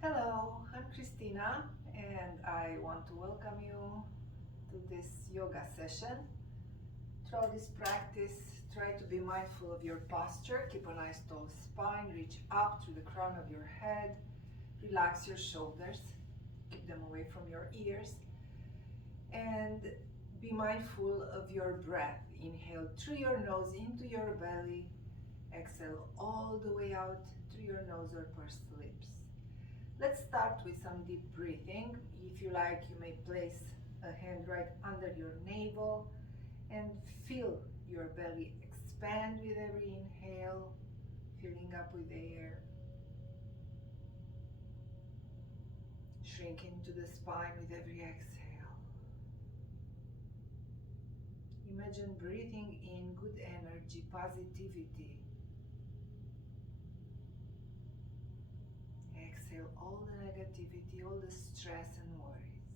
Hello, I'm Christina and I want to welcome you to this yoga session. Throughout this practice, try to be mindful of your posture. Keep a nice tall spine, reach up through the crown of your head, relax your shoulders, keep them away from your ears, and be mindful of your breath. Inhale through your nose into your belly, exhale all the way out through your nose or pursed lips. Let's start with some deep breathing. If you like, you may place a hand right under your navel and feel your belly expand with every inhale, filling up with air. Shrink into the spine with every exhale. Imagine breathing in good energy, positivity. Exhale all the negativity, all the stress and worries.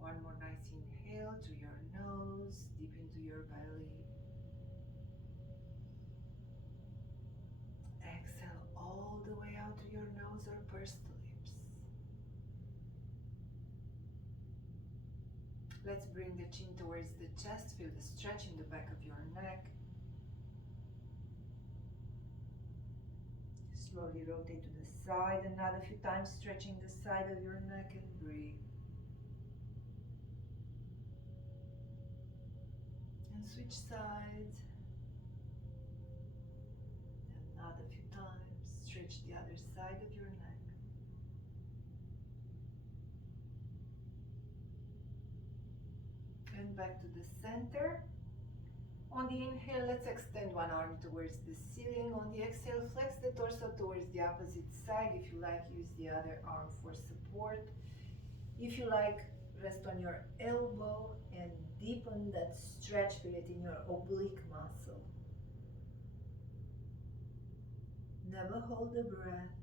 One more nice inhale through your nose, deep into your belly. Exhale all the way out through your nose or pursed lips. Let's bring the chin towards the chest, feel the stretch in the back of your neck. Slowly rotate to the side, another few times stretching the side of your neck and breathe. And switch sides. Another few times, stretch the other side of your neck. And back to the center. On the inhale, let's extend one arm towards the ceiling. On the exhale, flex the torso towards the opposite side. If you like, use the other arm for support. If you like, rest on your elbow and deepen that stretch. Feel it in your oblique muscle. Never hold the breath.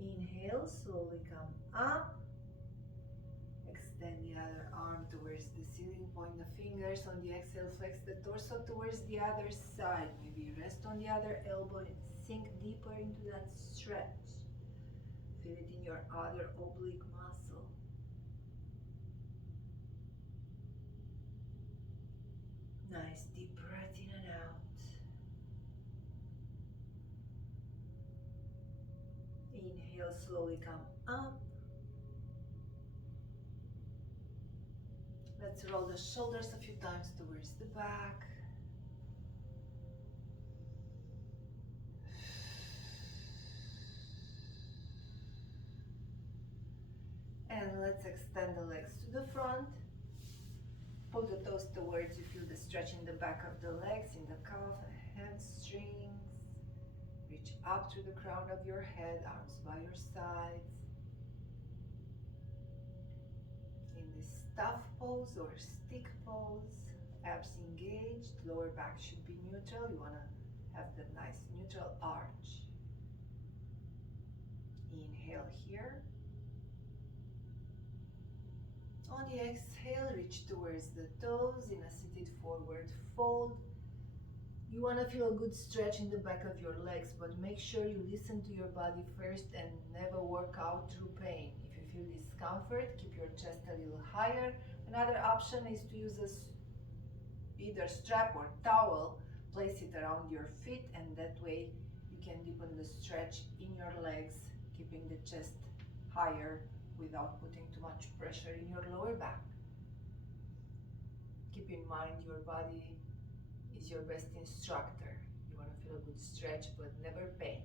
Inhale, slowly come up. Extend the other arm towards the ceiling, point the fingers. On the exhale, flex the torso towards the other side. Maybe rest on the other elbow and sink deeper into that stretch. Feel it in your other oblique muscle. Nice deep breath in and out. Inhale, slowly come up. Let's roll the shoulders a few times towards the back. And let's extend the legs to the front. Pull the toes towards you, feel the stretch in the back of the legs, in the calf and hamstrings. Reach up through the crown of your head, arms by your sides. In this staff pose or stick pose, abs engaged, lower back should be neutral. You want to have the nice neutral arch. Inhale here. On the exhale, reach towards the toes in a seated forward fold. You want to feel a good stretch in the back of your legs, but make sure you listen to your body first and never work out through pain. If you feel discomfort, keep your chest a little higher. Another option is to use either strap or towel, place it around your feet, and that way you can deepen the stretch in your legs, keeping the chest higher without putting too much pressure in your lower back. Keep in mind your body is your best instructor. You want to feel a good stretch, but never pain.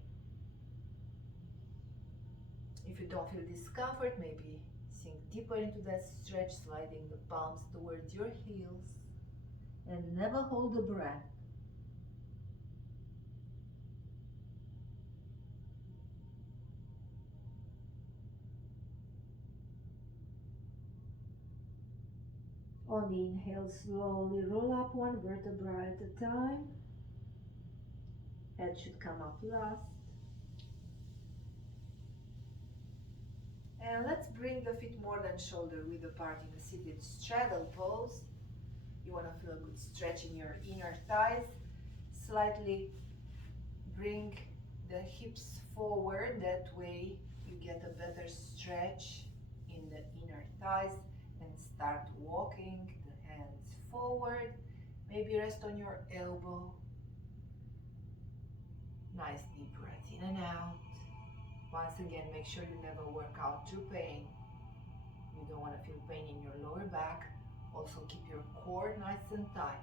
If you don't feel discomfort, maybe sink deeper into that stretch, sliding the palms towards your heels, and never hold the breath. On the inhale, slowly roll up one vertebra at a time. Head should come up last. And let's bring the feet more than shoulder width apart in a seated straddle pose. You want to feel a good stretch in your inner thighs. Slightly bring the hips forward, that way you get a better stretch in the inner thighs, and start walking the hands forward. Maybe rest on your elbow. Nice deep breath in and out. Once again, make sure you never work out through pain. You don't want to feel pain in your lower back. Also keep your core nice and tight.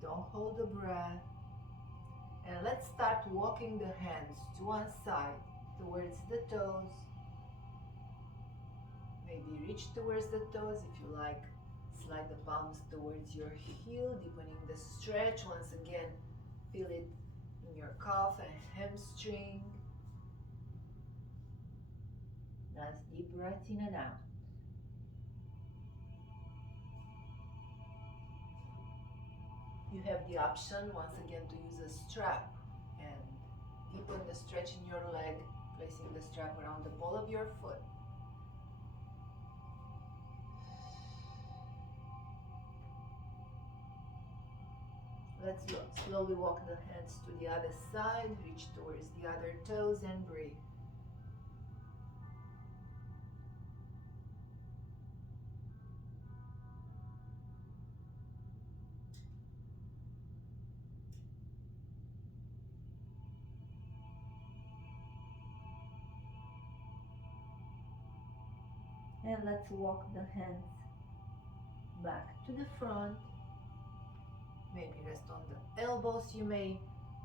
Don't hold the breath. And let's start walking the hands to one side towards the toes. Maybe reach towards the toes if you like. Slide the palms towards your heel, deepening the stretch. Once again, feel it in your calf and hamstring. Nice deep breath in and out. You have the option once again to use a strap and deepen the stretch in your leg, placing the strap around the ball of your foot. Let's slowly walk the hands to the other side, reach towards the other toes and breathe. And let's walk the hands back to the front. Maybe rest on the elbows. You may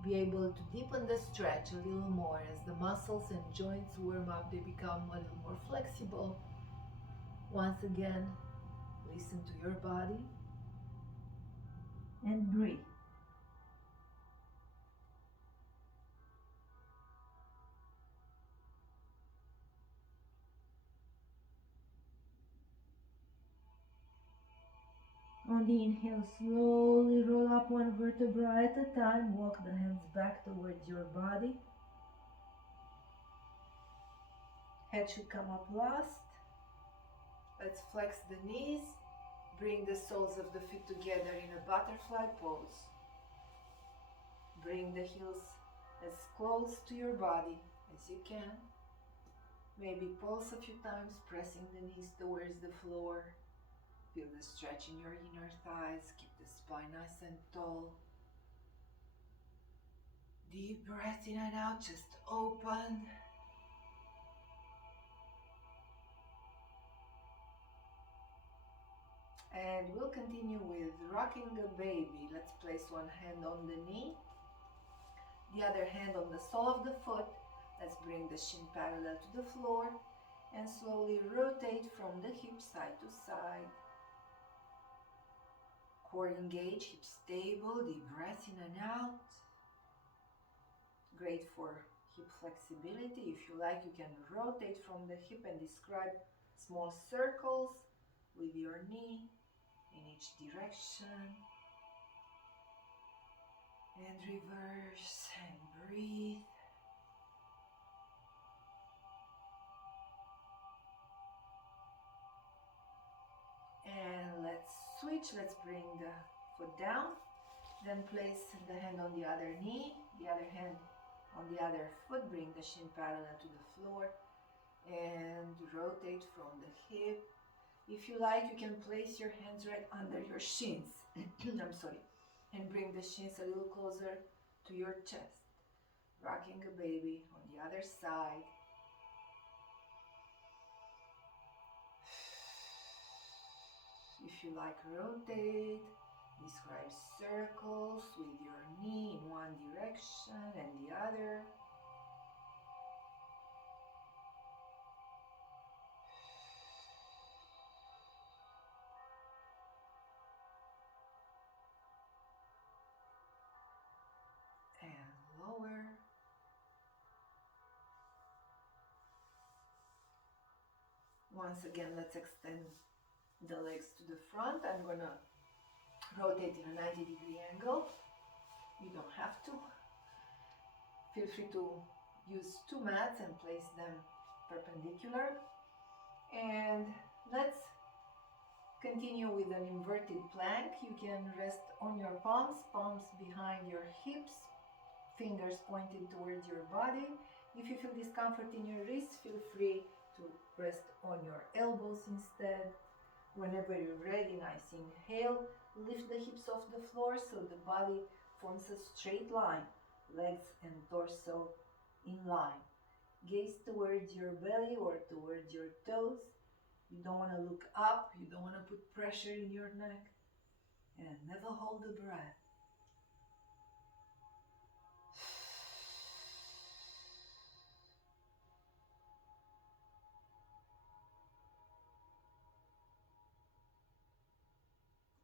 be able to deepen the stretch a little more as the muscles and joints warm up. They become a little more flexible. Once again, listen to your body and breathe. On the inhale, slowly roll up one vertebra at a time. Walk the hands back towards your body. Head should come up last. Let's flex the knees. Bring the soles of the feet together in a butterfly pose. Bring the heels as close to your body as you can. Maybe pulse a few times, pressing the knees towards the floor. Feel the stretch in your inner thighs. Keep the spine nice and tall. Deep breath in and out, just open. And we'll continue with rocking a baby. Let's place one hand on the knee, the other hand on the sole of the foot. Let's bring the shin parallel to the floor and slowly rotate from the hip side to side. Core engaged, hips stable, deep breath in and out. Great for hip flexibility. If you like, you can rotate from the hip and describe small circles with your knee in each direction. And reverse and breathe. And let's switch. Let's bring the foot down. Then place the hand on the other knee, the other hand on the other foot. Bring the shin parallel to the floor and rotate from the hip. If you like, you can place your hands right under your shins. I'm sorry. And bring the shins a little closer to your chest. Rocking a baby on the other side. If you like, rotate. Describe circles with your knee in one direction and the other. Lower. Once again, let's extend the legs to the front. I'm gonna rotate in a 90-degree angle. You don't have to. Feel free to use two mats and place them perpendicular. And let's continue with an inverted plank. You can rest on your palms, palms behind your hips, fingers pointed towards your body. If you feel discomfort in your wrists, feel free to rest on your elbows instead. Whenever you're ready, nice inhale, lift the hips off the floor so the body forms a straight line, legs and torso in line. Gaze towards your belly or towards your toes. You don't want to look up, you don't want to put pressure in your neck, and never hold the breath.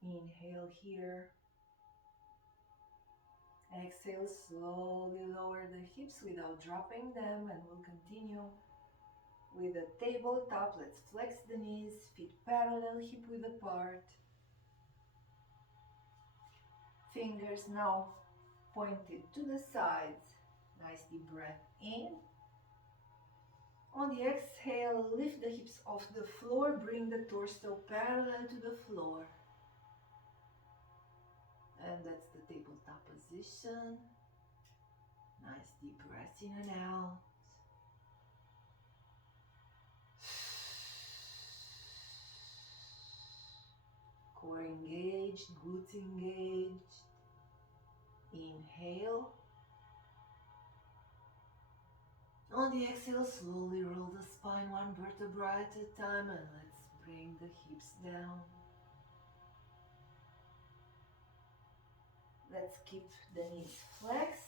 Inhale here. Exhale, slowly lower the hips without dropping them, and we'll continue with a tabletop. Let's flex the knees, feet parallel, hip width apart. Fingers now pointed to the sides. Nice deep breath in. On the exhale, lift the hips off the floor, bring the torso parallel to the floor. And that's the tabletop position. Nice deep breath in and out. Core engaged, glutes engaged. Inhale. On the exhale, slowly roll the spine one vertebra at a time, and let's bring the hips down. Let's keep the knees flexed.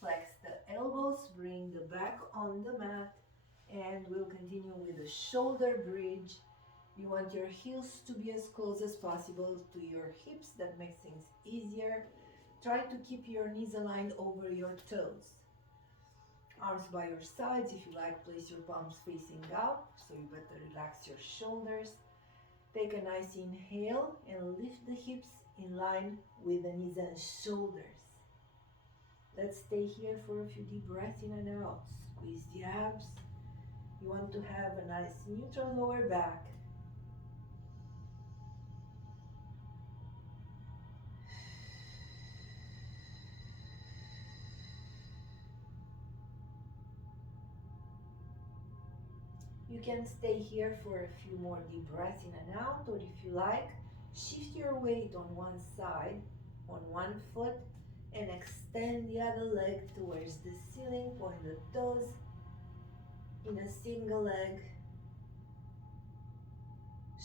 Flex the elbows, bring the back on the mat, and we'll continue with a shoulder bridge. You want your heels to be as close as possible to your hips. That makes things easier. Try to keep your knees aligned over your toes. Arms by your sides. If you like, place your palms facing out, so you better relax your shoulders. Take a nice inhale and lift the hips in line with the knees and shoulders. Let's stay here for a few deep breaths in and out. Squeeze the abs. You want to have a nice neutral lower back. You can stay here for a few more deep breaths in and out, or if you like, shift your weight on one side, on one foot, and extend the other leg towards the ceiling. Point the toes in a single leg.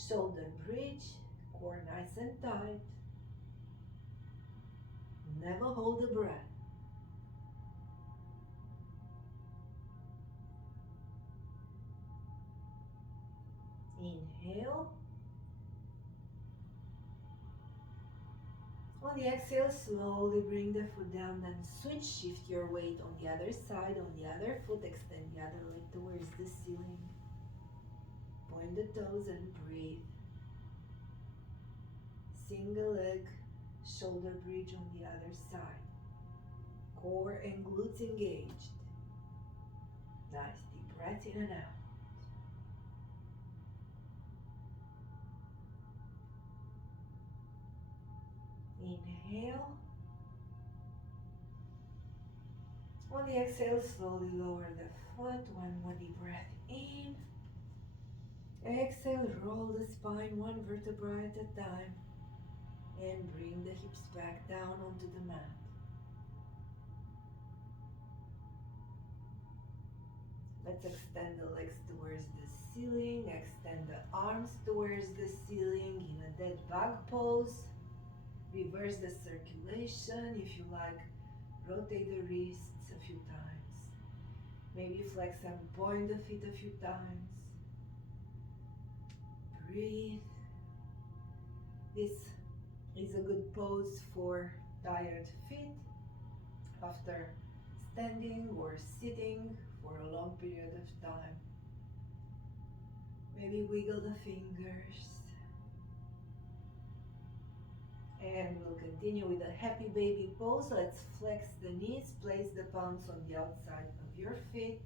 Shoulder bridge, core nice and tight. Never hold the breath. Inhale. On the exhale, slowly bring the foot down and switch. Shift your weight on the other side, on the other foot. Extend the other leg towards the ceiling. Point the toes and breathe. Single leg, shoulder bridge on the other side. Core and glutes engaged. Nice deep breath in and out. Inhale. On the exhale, slowly lower the foot. One more deep breath in. Exhale, roll the spine one vertebra at a time. And bring the hips back down onto the mat. Let's extend the legs towards the ceiling. Extend the arms towards the ceiling in a dead bug pose. Reverse the circulation. If you like, rotate the wrists a few times. Maybe flex and point the feet a few times. Breathe. This is a good pose for tired feet after standing or sitting for a long period of time. Maybe wiggle the fingers. And we'll continue with a happy baby pose. Let's flex the knees, place the palms on the outside of your feet.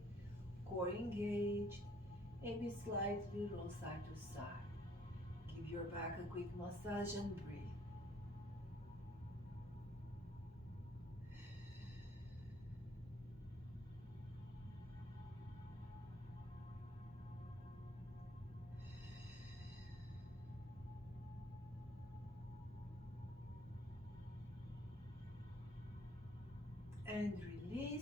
core engaged. Maybe slightly roll side to side. Give your back a quick massage and breathe. And release.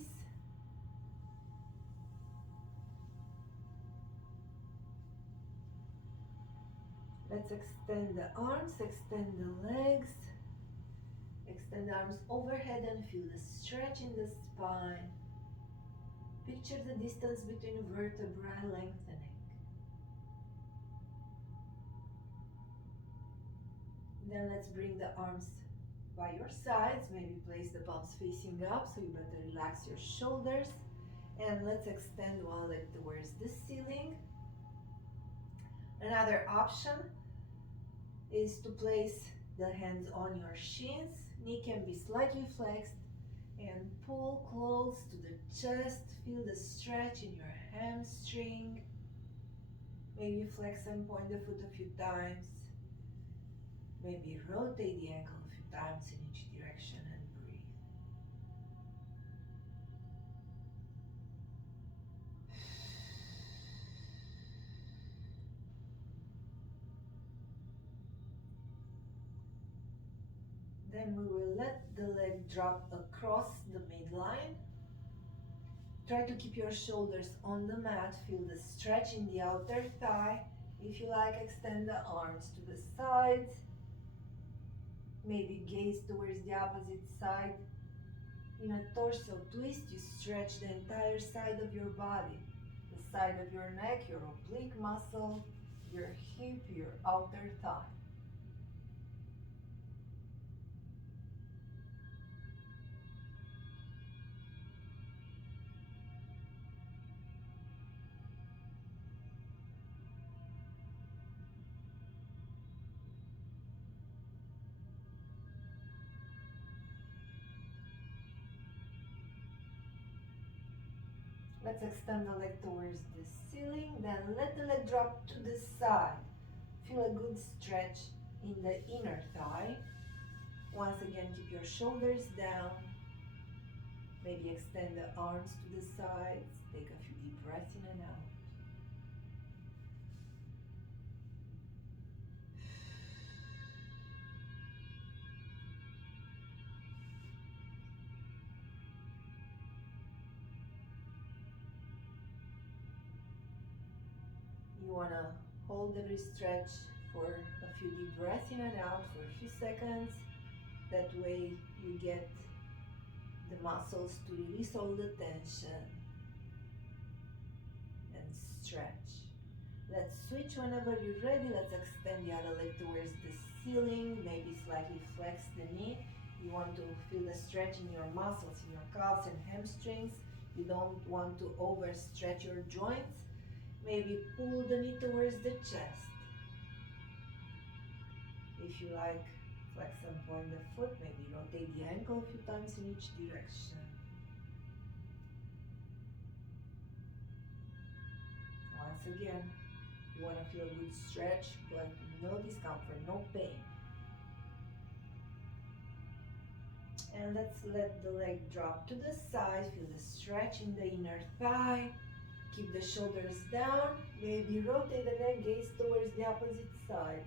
Let's extend the arms, extend the legs. Extend the arms overhead and feel the stretch in the spine. Picture the distance between vertebrae lengthening. Then let's bring the arms by your sides. Maybe place the palms facing up, so you better relax your shoulders. And let's extend one leg towards the ceiling. Another option is to place the hands on your shins. Knee can be slightly flexed and pull close to the chest. Feel the stretch in your hamstring. Maybe flex and point the foot a few times. Maybe rotate the ankle a few times in each direction and breathe. Then we will let the leg drop across the midline. Try to keep your shoulders on the mat. Feel the stretch in the outer thigh. If you like, extend the arms to the sides. Maybe gaze towards the opposite side. In a torso twist, you stretch the entire side of your body. The side of your neck, your oblique muscle, your hip, your outer thigh. Let's extend the leg towards the ceiling, then let the leg drop to the side. Feel a good stretch in the inner thigh. Once again, keep your shoulders down. Maybe extend the arms to the sides. Take a few deep breaths in and out. You want to hold every stretch for a few deep breaths in and out for a few seconds. That way you get the muscles to release all the tension and stretch. Let's switch whenever you're ready. Let's extend the other leg towards the ceiling. Maybe slightly flex the knee. You want to feel the stretch in your muscles, in your calves and hamstrings. You don't want to overstretch your joints. Maybe pull the knee towards the chest. If you like, flex and point the foot. Maybe rotate the ankle a few times in each direction. Once again, you want to feel a good stretch, but no discomfort, no pain. And let's let the leg drop to the side. Feel the stretch in the inner thigh. Keep the shoulders down. Maybe rotate the neck, gaze towards the opposite side.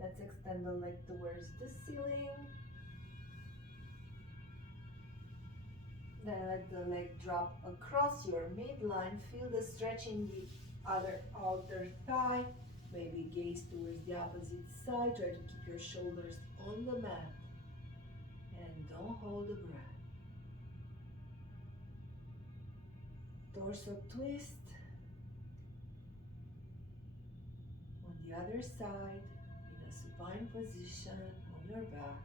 Let's extend the leg towards the ceiling. Then let the leg drop across your midline. Feel the stretch in the other outer thigh. Maybe gaze towards the opposite side. Try to keep your shoulders on the mat. And don't hold the breath. Torso twist. On the other side, in a supine position on your back.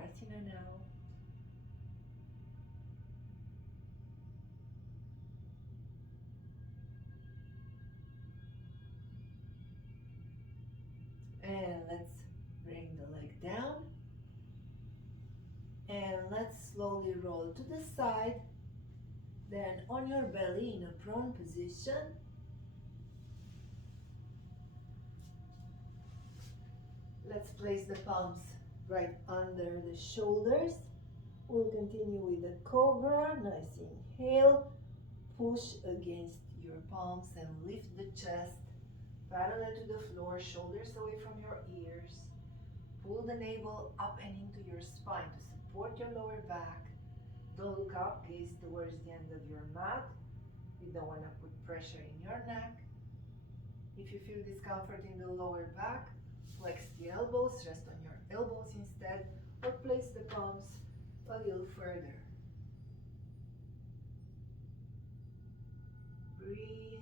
breath in and out. And let's bring the leg down. And let's slowly roll to the side. Then on your belly in a prone position. Let's place the palms right under the shoulders. We'll continue with the cobra. Nice inhale. Push against your palms and lift the chest. Parallel to the floor, shoulders away from your ears. Pull the navel up and into your spine to support your lower back. Don't look up, gaze towards the end of your mat. You don't want to put pressure in your neck. If you feel discomfort in the lower back, flex the elbows, rest on your elbows instead, or place the palms a little further. Breathe.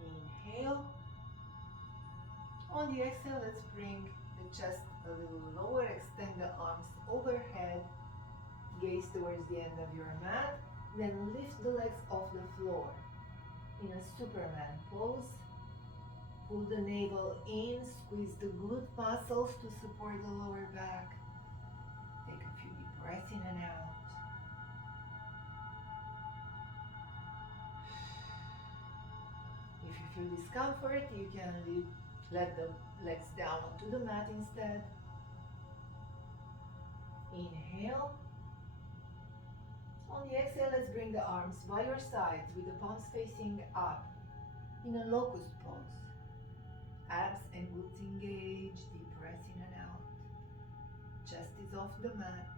Inhale. On the exhale, let's bring the chest a little lower, extend the arms overhead, gaze towards the end of your mat, then lift the legs off the floor. In a Superman pose, pull the navel in, squeeze the glute muscles to support the lower back. Take a few deep breaths in and out. If you feel discomfort, you can let the legs down onto the mat instead. Inhale. On the exhale, let's bring the arms by your sides with the palms facing up in a locust pose. Abs and glutes engage, deep breaths in and out. Chest is off the mat.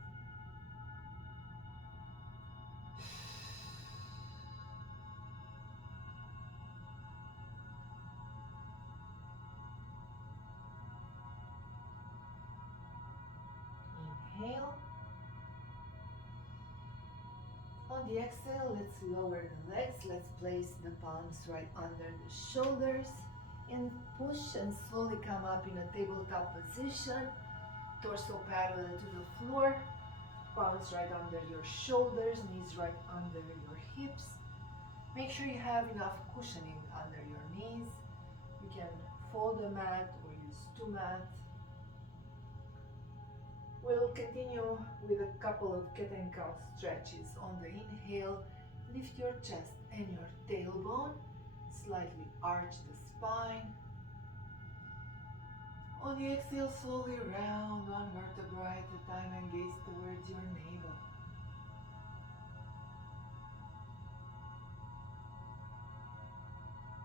Inhale. On the exhale, let's lower the legs. Let's place the palms right under the shoulders and push and slowly come up in a tabletop position. Torso parallel to the floor. Palms right under your shoulders, knees right under your hips. Make sure you have enough cushioning under your knees. You can fold a mat or use two mats. We'll continue with a couple of cat and cow stretches. On the inhale, lift your chest and your tailbone. Slightly arch the spine. On the exhale, slowly round one vertebra at a time and gaze towards your navel.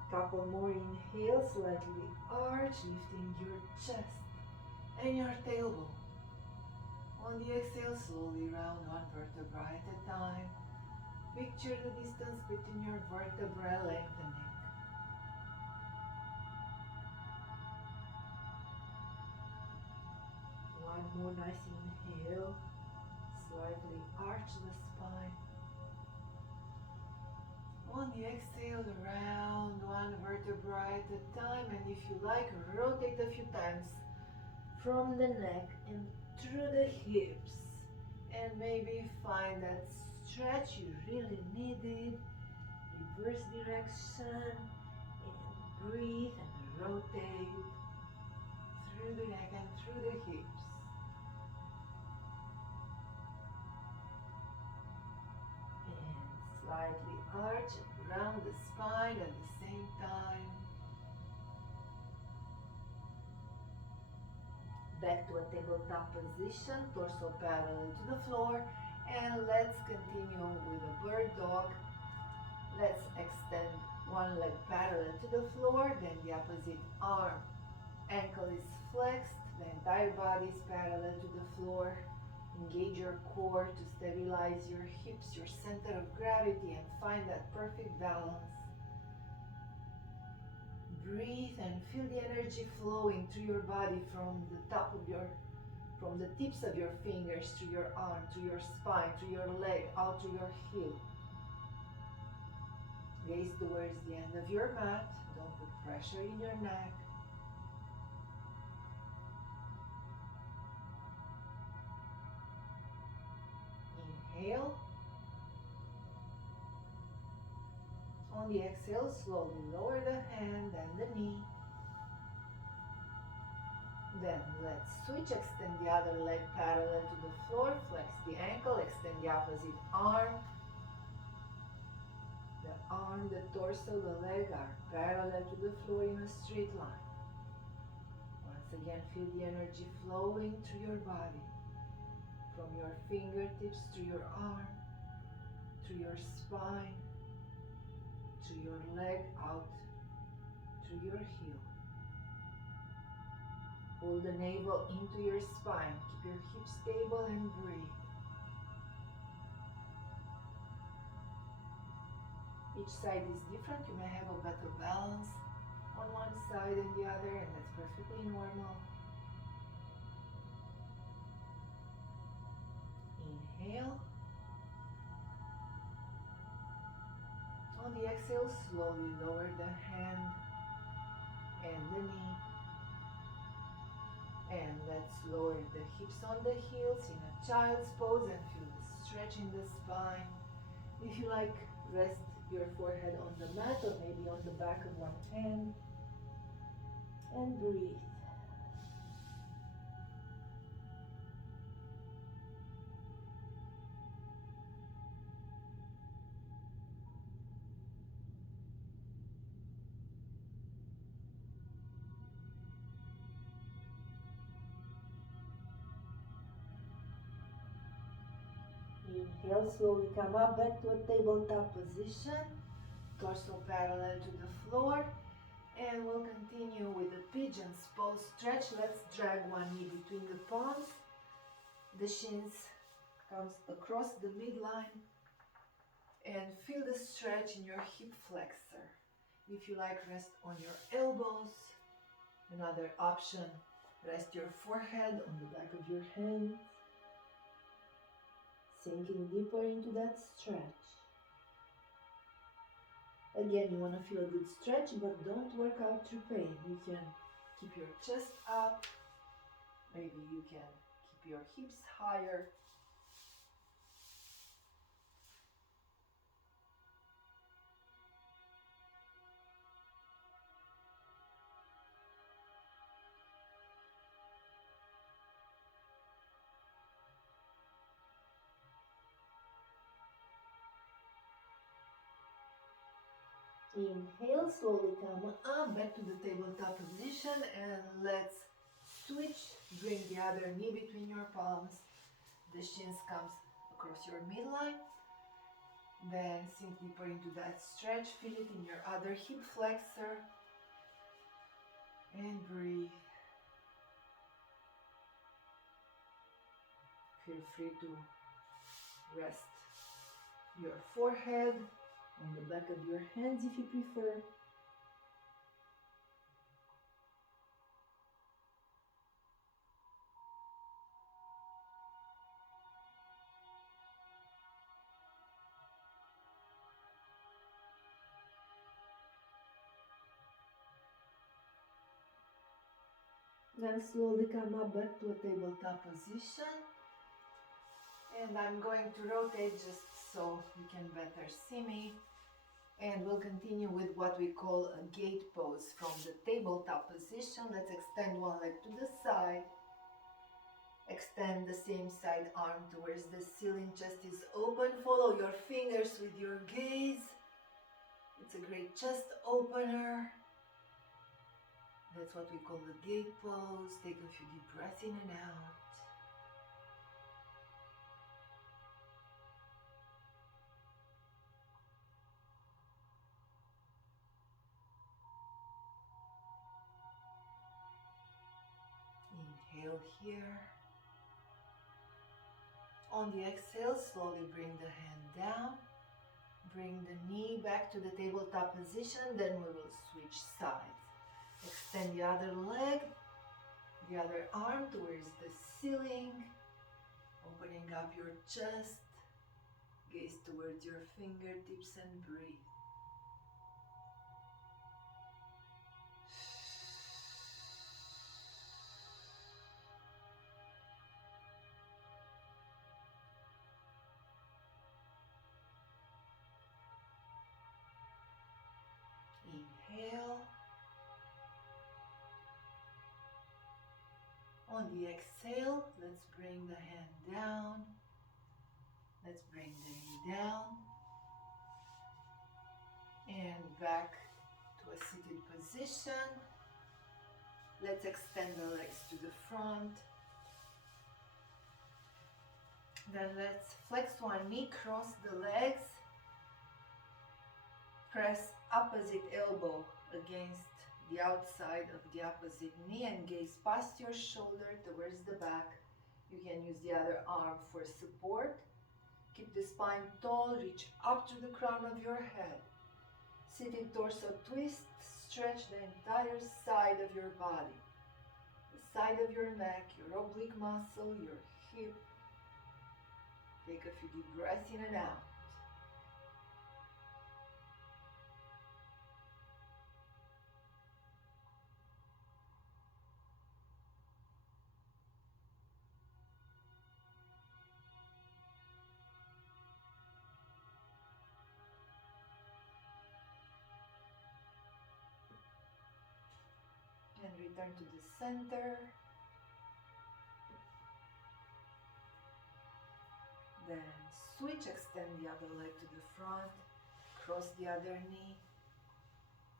Couple more inhales, slightly arch, lifting your chest and your tailbone. On the exhale, slowly round one vertebra at a time. Picture the distance between your vertebrae lengthening. One more nice inhale. Slightly arch the spine. On the exhale, round one vertebra at a time, and if you like, rotate a few times from the neck and through the hips, and maybe find that stretch you really needed. Reverse direction and breathe and rotate through the neck and through the hips. And slightly arch around the spine at the same time. Back to a tabletop position, torso parallel to the floor, and let's continue with a bird dog. Let's extend one leg parallel to the floor, then the opposite arm. Ankle is flexed, the entire body is parallel to the floor. Engage your core to stabilize your hips, your center of gravity, and find that perfect balance. Breathe and feel the energy flowing through your body from the tips of your fingers to your arm, to your spine, to your leg, out to your heel. Gaze towards the end of your mat. Don't put pressure in your neck. On the exhale, slowly lower the hand and the knee. Then let's switch, extend the other leg parallel to the floor, flex the ankle, extend the opposite arm. The arm, the torso, the leg are parallel to the floor in a straight line. Once again, feel the energy flowing through your body, from your fingertips to your arm, to your spine, to your leg out to your heel. Pull the navel into your spine. Keep your hips stable and breathe. Each side is different. You may have a better balance on one side and the other, and that's perfectly normal. Inhale. On the exhale, slowly lower the hand and the knee. And let's lower the hips on the heels in a child's pose and feel the stretch in the spine. If you like, rest your forehead on the mat or maybe on the back of one hand. And breathe. Inhale, slowly come up back to a tabletop position. Torso parallel to the floor. And we'll continue with the pigeon's pose stretch. Let's drag one knee between the palms. The shins comes across the midline. And feel the stretch in your hip flexor. If you like, rest on your elbows. Another option, rest your forehead on the back of your hand. Sinking deeper into that stretch. Again, you want to feel a good stretch, but don't work out through pain. You can keep your chest up. Maybe you can keep your hips higher. Inhale, slowly come up, back to the tabletop position, and let's switch. Bring the other knee between your palms. The shins comes across your midline. Then sink deeper into that stretch. Feel it in your other hip flexor. And breathe. Feel free to rest your forehead on the back of your hands if you prefer. Then slowly come up back to a tabletop position. And I'm going to rotate just so you can better see me. And we'll continue with what we call a gate pose from the tabletop position. Let's extend one leg to the side. Extend the same side arm towards the ceiling. Chest is open. Follow your fingers with your gaze. It's a great chest opener. That's what we call the gate pose. Take a few deep breaths in and out. Inhale here. On the exhale, slowly bring the hand down. Bring the knee back to the tabletop position. Then we will switch sides. Extend the other leg, the other arm towards the ceiling. Opening up your chest. Gaze towards your fingertips and breathe. On the exhale, let's bring the hand down. Let's bring the knee down. And back to a seated position. Let's extend the legs to the front. Then let's flex one knee, cross the legs. Press opposite elbow against the outside of the opposite knee and gaze past your shoulder towards the back. You can use the other arm for support. Keep the spine tall, reach up to the crown of your head. Seated torso twist, stretch the entire side of your body. The side of your neck, your oblique muscle, your hip. Take a few deep breaths in and out. And return to the center. Then switch, extend the other leg to the front, cross the other knee,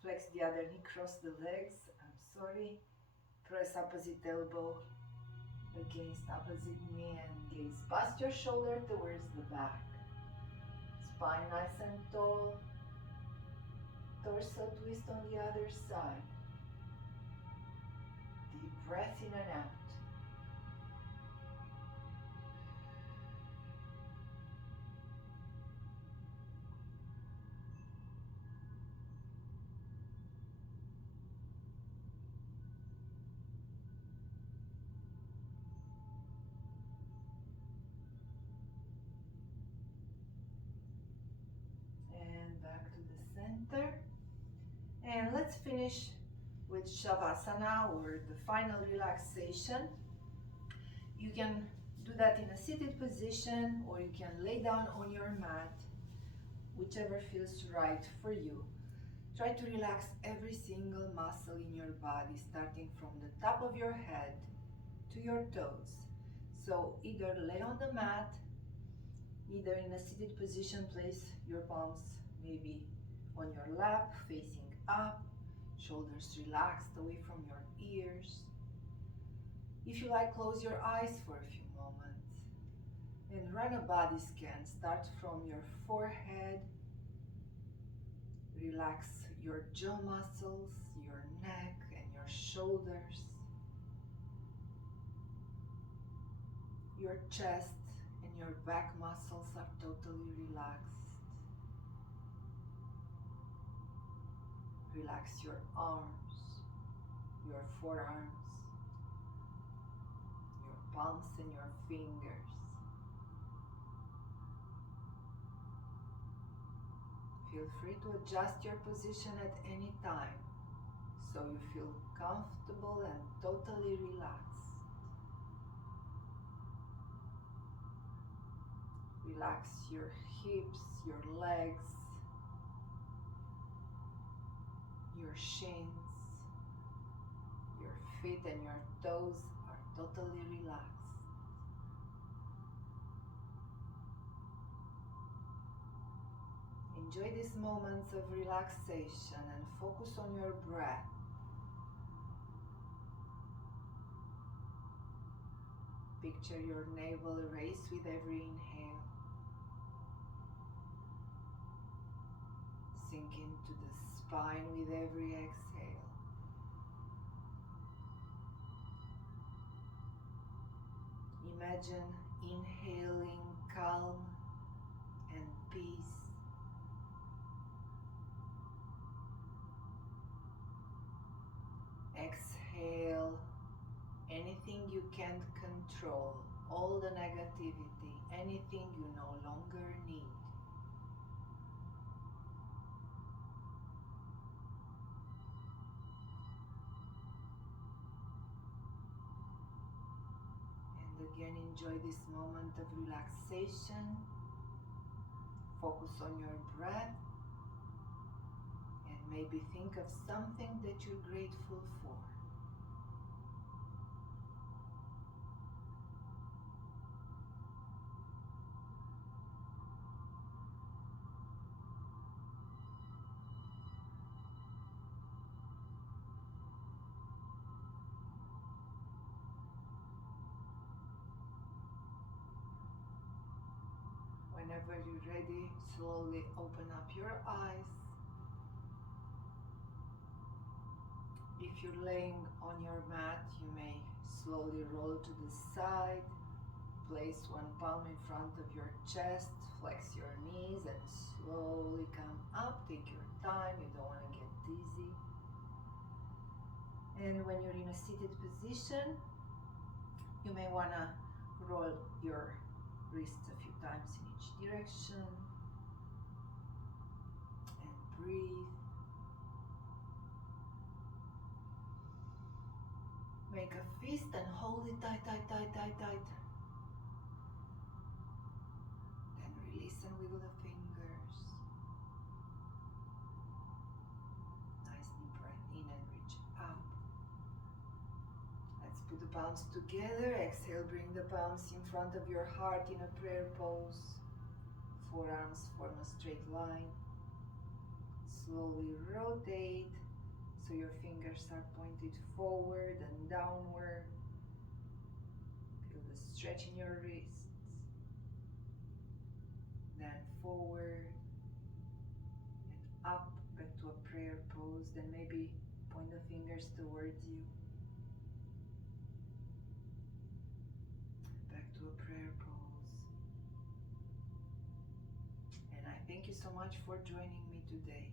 flex the other knee, cross the legs, press opposite elbow against opposite knee and gaze past your shoulder towards the back. Spine nice and tall, torso twist on the other side. Deep breath in and out. And back to the center. And let's finish with Shavasana, or the final relaxation. You can do that in a seated position, or you can lay down on your mat, whichever feels right for you. Try to relax every single muscle in your body, starting from the top of your head to your toes. So either lay on the mat, either in a seated position, place your palms maybe on your lap, facing up, shoulders relaxed away from your ears. If you like, close your eyes for a few moments and run a body scan. Start from your forehead. Relax your jaw muscles, your neck and your shoulders. Your chest and your back muscles are totally relaxed. Relax your arms, your forearms, your palms and your fingers. Feel free to adjust your position at any time so you feel comfortable and totally relaxed. Relax your hips, your legs, your shins, your feet and your toes are totally relaxed. Enjoy these moments of relaxation and focus on your breath. Picture your navel raised with every inhale. Sink into the spine with every exhale. Imagine inhaling calm and peace. Exhale anything you can't control, all the negativity, anything you no longer need. And again, enjoy this moment of relaxation. Focus on your breath. And maybe think of something that you're grateful for. whenever you're ready, slowly open up your eyes. If you're laying on your mat, you may slowly roll to the side. Place one palm in front of your chest, flex your knees, and slowly come up. Take your time, you don't want to get dizzy. And when you're in a seated position, you may want to roll your wrists a few times in each direction. And breathe. Make a fist and hold it tight, tight, tight, tight, tight. Then release and wiggle the fingers. Nice deep breath in and reach up. Let's put the palms together. Exhale, bring the palms in front of your heart in a prayer pose. Forearms form a straight line. Slowly rotate so your fingers are pointed forward and downward. Feel the stretch in your wrists. Then forward and up, back to a prayer pose. Then maybe point the fingers towards you. Back to a prayer pose. And I thank you so much for joining me today.